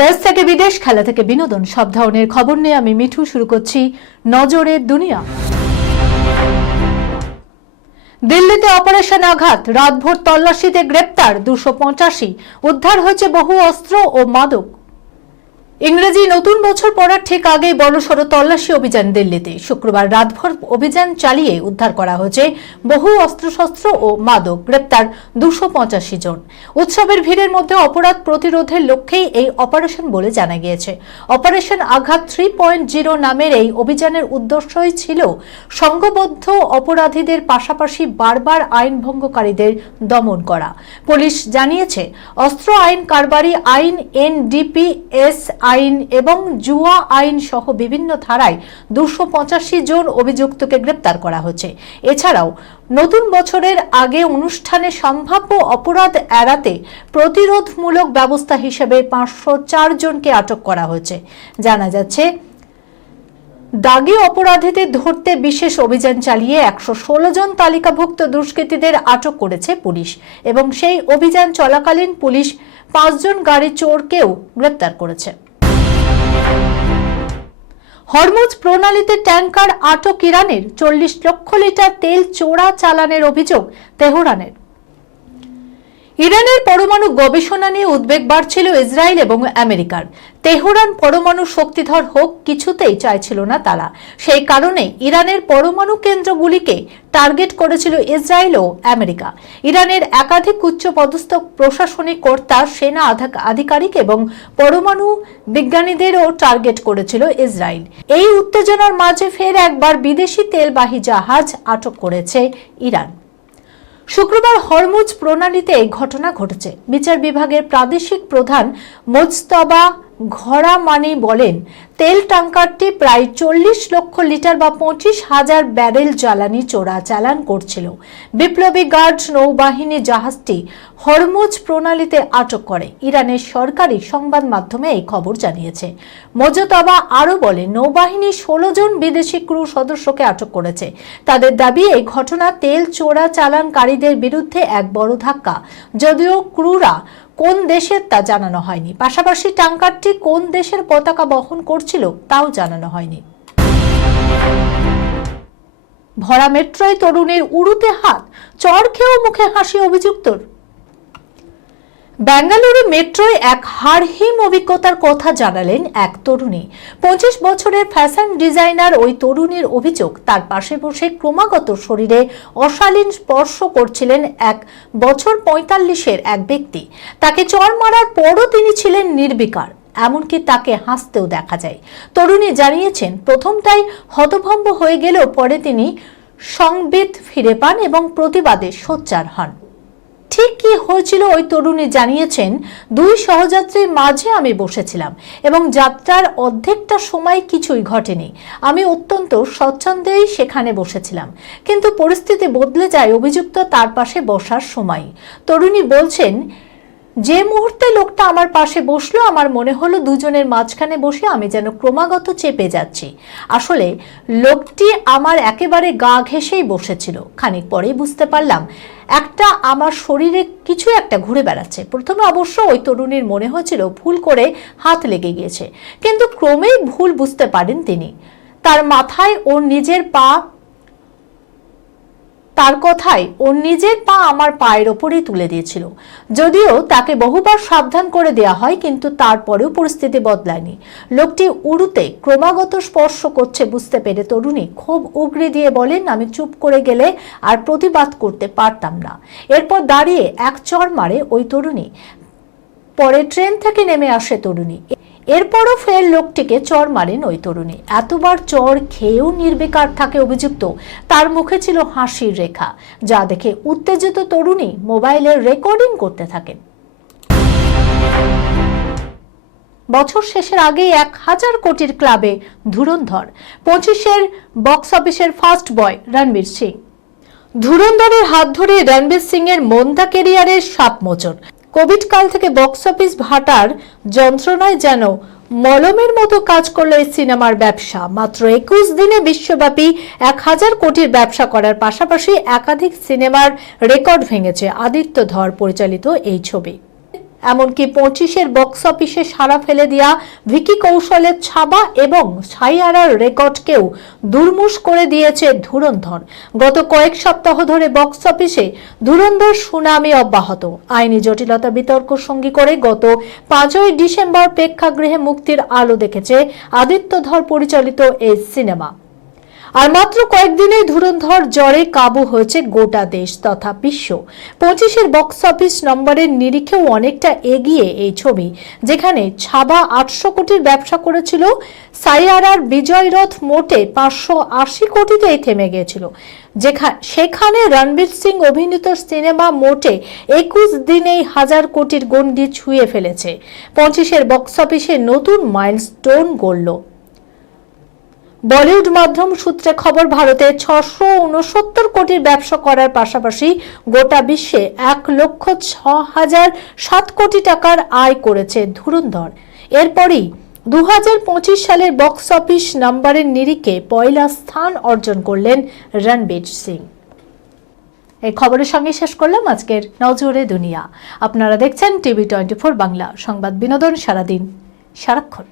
দেশ থেকে বিদেশ, খেলা থেকে বিনোদন, সব ধরনের খবর নিয়ে আমি মিঠু শুরু করছি নজরের দুনিয়া। দিল্লিতে অপারেশন আঘাত, রাতভর তল্লাশিতে গ্রেপ্তার 285, উদ্ধার হয়েছে বহু অস্ত্র ও মাদক। ইংরেজি নতুন বছর পড়ার ঠিক আগেই বড়সড় তল্লাশি অভিযান দিল্লিতে। শুক্রবার রাতভর অভিযান চালিয়ে উদ্ধার করা হয়েছে বহু অস্ত্রশস্ত্র ও মাদক, গ্রেপ্তার 285 জন। উৎসবের ভিড়ের মধ্যে অপরাধ প্রতিরোধের লক্ষ্যেই এই অপারেশন বলে জানা গিয়েছে। অপারেশন আঘাত 3.0 নামের এই অভিযানের উদ্দেশ্যই ছিল সংঘবদ্ধ অপরাধীদের পাশাপাশি বারবার আইন ভঙ্গকারীদের দমন করা। পুলিশ জানিয়েছে, অস্ত্র আইন, কারবারি আইন, NDPS আইন এবং জুয়া আইন সহ বিভিন্ন ধারায় 285 জন অভিযুক্তকে গ্রেপ্তার করা হয়েছে। এছাড়াও নতুন বছরের আগে অনুষ্ঠানে সম্ভাব্য অপরাধ এড়াতে প্রতিরোধমূলক ব্যবস্থা হিসেবে 504 জনকে আটক করা হয়েছে। জানা যাচ্ছে, দাগী অপরাধীদের ধরতে বিশেষ অভিযান চালিয়ে 116 জন তালিকাভুক্ত দুষ্কৃতীদের আটক করেছে পুলিশ এবং সেই অভিযান চলাকালীন পুলিশ 5 জন গাড়ি চোরকেও গ্রেপ্তার করেছে। হরমুজ প্রণালীতে ট্যাঙ্কার আটক ইরানের, 40 লক্ষ লিটার তেল চোরা চালানের অভিযোগ তেহরানের। ইরানের পরমাণু গবেষণা নিয়ে উদ্বেগ বাড়ছিল ইসরায়েল এবং আমেরিকার। তেহরান পরমাণু শক্তিধর হোক কিছুতেই চাইছিল না তারা। সেই কারণে ইরানের পরমাণু কেন্দ্রগুলিকে টার্গেট করেছিল ইসরায়েল ও আমেরিকা। ইরানের একাধিক উচ্চপদস্থ প্রশাসনিক কর্তা, সেনা আধিকারিক এবং পরমাণু বিজ্ঞানীদেরও টার্গেট করেছিল ইসরায়েল। এই উত্তেজনার মাঝে ফের একবার বিদেশি তেলবাহী জাহাজ আটক করেছে ইরান। শুক্রবার হরমুজ প্রণালীতে এই ঘটনা ঘটেছে। বিচার বিভাগের প্রাদেশিক প্রধান মোজতবা ঘরামানি বলেন, তেল ট্যাঙ্কারটি প্রায় 40 লক্ষ লিটার বা 25,000 ব্যারেল জ্বালানি চোরাচালান করছিল। বিপ্লবী গার্ড নৌবাহিনী জাহাজটি হরমুজ প্রণালীতে আটক করে। ইরানের সরকারি সংবাদ মাধ্যমে এই খবর জানিয়েছে। মোজতবা আরও বলেন, নৌবাহিনী 16 জন বিদেশি ক্রু সদস্যকে আটক করেছে। তাদের দাবি, এই ঘটনা তেল চোরাচালানকারীদের বিরুদ্ধে এক বড় ধাক্কা। যদিও ক্রুরা কোন দেশের তা জানানো হয়নি, পাশাপাশি ট্যাঙ্কারটি কোন দেশের পতাকা বহন করছিল তাও জানানো হয়নি। ভরা মেট্রোয় তরুণীর উড়ুতে হাত, চড় খেয়েও মুখে হাসি অভিযুক্তর। বেঙ্গালুরু মেট্রোয় এক হাড়হিম অভিজ্ঞতার কথা জানালেন এক তরুণী। 25 বছরের ফ্যাশন ডিজাইনার ওই তরুণীর অভিযোগ, তার পাশে বসে ক্রমাগত শরীরে অশালীন স্পর্শ করছিলেন 1 বছর 45-এর এক ব্যক্তি। তাকে চড় মারার পরও তিনি ছিলেন নির্বিকার, এমনকি তাকে হাসতেও দেখা যায়। তরুণী জানিয়েছেন, প্রথমটাই হতভম্ব হয়ে গেলেও পরে তিনি সংবিত ফিরে পান এবং প্রতিবাদে সোচ্চার হন। ঠিক কি হয়েছিল ওই তরুণী জানিয়েছেন, 2 সহযাত্রীর মাঝে আমি বসেছিলাম এবং যাত্রার অর্ধেকটা সময় কিছুই ঘটেনি। আমি অত্যন্ত স্বচ্ছন্দেই সেখানে বসেছিলাম, কিন্তু পরিস্থিতি বদলে যায় অভিযুক্ত তার পাশে বসার সময়। তরুণী বলছেন, যে মুহূর্তে লোকটা আমার পাশে বসলো, আমার মনে হলো দুজনের মাঝখানে বসে আমি যেন ক্রমাগত চেপে যাচ্ছি। আসলে লোকটি আমার একেবারে গা ঘেঁষেই বসেছিল। খানিক পরেই বুঝতে পারলাম একটা আমার শরীরে কিছু একটা ঘুরে বেড়াচ্ছে। প্রথমে অবশ্য ওই তরুণীর মনে হয়েছিল ভুল করে হাত লেগে গিয়েছে, কিন্তু ক্রমেই ভুল বুঝতে পারেন তিনি। তার মাথায় ওর নিজের পা, তার কথায় ওর নিজের পা আমার পায়ের ওপরেই তুলে দিয়েছিল। যদিও তাকে বহুবার সাবধান করে দেওয়া হয়, কিন্তু তারপরেও পরিস্থিতি বদলায়নি। লোকটি উড়ুতে ক্রমাগত স্পর্শ করছে বুঝতে পেরে তরুণী খুব উগরে দিয়ে বলেন, আমি চুপ করে গেলে আর প্রতিবাদ করতে পারতাম না। এরপর দাঁড়িয়ে এক চড় মারে ওই তরুণী। পরে ট্রেন থেকে নেমে আসে তরুণী। এরপরও ফের লোকটিকে চড় মারেন ওই তরুণী। এতবার চড় খেয়েও নির্বিকার থাকে অভিযুক্ত। তার মুখে ছিল হাসির রেখা, যা দেখে উত্তেজিত তরুণী মোবাইলের রেকর্ডিং করতে থাকেন। বছর শেষের আগে 1000 কোটির ক্লাবে ধুরন্ধর, 25-এর বক্স অফিসের ফার্স্ট বয় রণবীর সিং। ধুরন্ধরের হাত ধরে রণবীর সিং এর মন্দা ক্যারিয়ারের সাপ মোচন। কোভিড কাল থেকে বক্স অফিস ভাটার যন্ত্রণায় যেন মলমের মতো কাজ করলো এই সিনেমার ব্যবসা। মাত্র 21 দিনে বিশ্বব্যাপী 1000 কোটির ব্যবসা করার পাশাপাশি একাধিক সিনেমার রেকর্ড ভেঙেছে আদিত্য ধর পরিচালিত এই ছবি। এমনকি 25-এর বক্স অফিসে সাড়া ফেলে দেওয়া ভিকি কৌশলের ছাবা এবং সাইয়ারার রেকর্ডকেও দুর্মুষ করে দিয়েছে ধুরন্ধর। গত কয়েক সপ্তাহ ধরে বক্স অফিসে ধুরন্ধর সুনামি অব্যাহত। আইনি জটিলতা বিতর্ক সঙ্গী করে গত 5ই ডিসেম্বর প্রেক্ষাগৃহে মুক্তির আলো দেখেছে আদিত্য ধর পরিচালিত এই সিনেমা। আর মাত্র কয়েকদিনে ধুরন্ধর জ্বরে কাবু হয়েছে গোটা দেশ তথা বিশ্ব। 25-এর বক্স অফিস নম্বরের নিরিখেও অনেকটা এগিয়ে এই ছবি, যেখানে ছাবা 800 কোটির ব্যবসা করেছিল। সাইয়ারার বিজয় রথ মোটে 580 কোটিতেই থেমে গিয়েছিল, সেখানে রণবীর সিং অভিনীত সিনেমা মোটে 21 দিনেই 1000 কোটির গণ্ডি ছুঁয়ে ফেলেছে। 25-এর বক্স অফিসে নতুন মাইলস্টোন গড়ল। বলিউড মাধ্যম সূত্রে খবর, ভারতে 669 কোটির ব্যবসা করার পাশাপাশি গোটা বিশ্বে 1,06,007 কোটি টাকার আয় করেছে ধুরন্ধর। এরপরই 2025 সালের বক্স অফিস নাম্বারের নিরিখে পয়লা স্থান অর্জন করলেন রণবীর সিং। এই খবরের সঙ্গে শেষ করলাম আজকের নজরে দুনিয়া। আপনারা দেখছেন টিভি 24 বাংলা, সংবাদ বিনোদন সারাদিন সারাক্ষণ।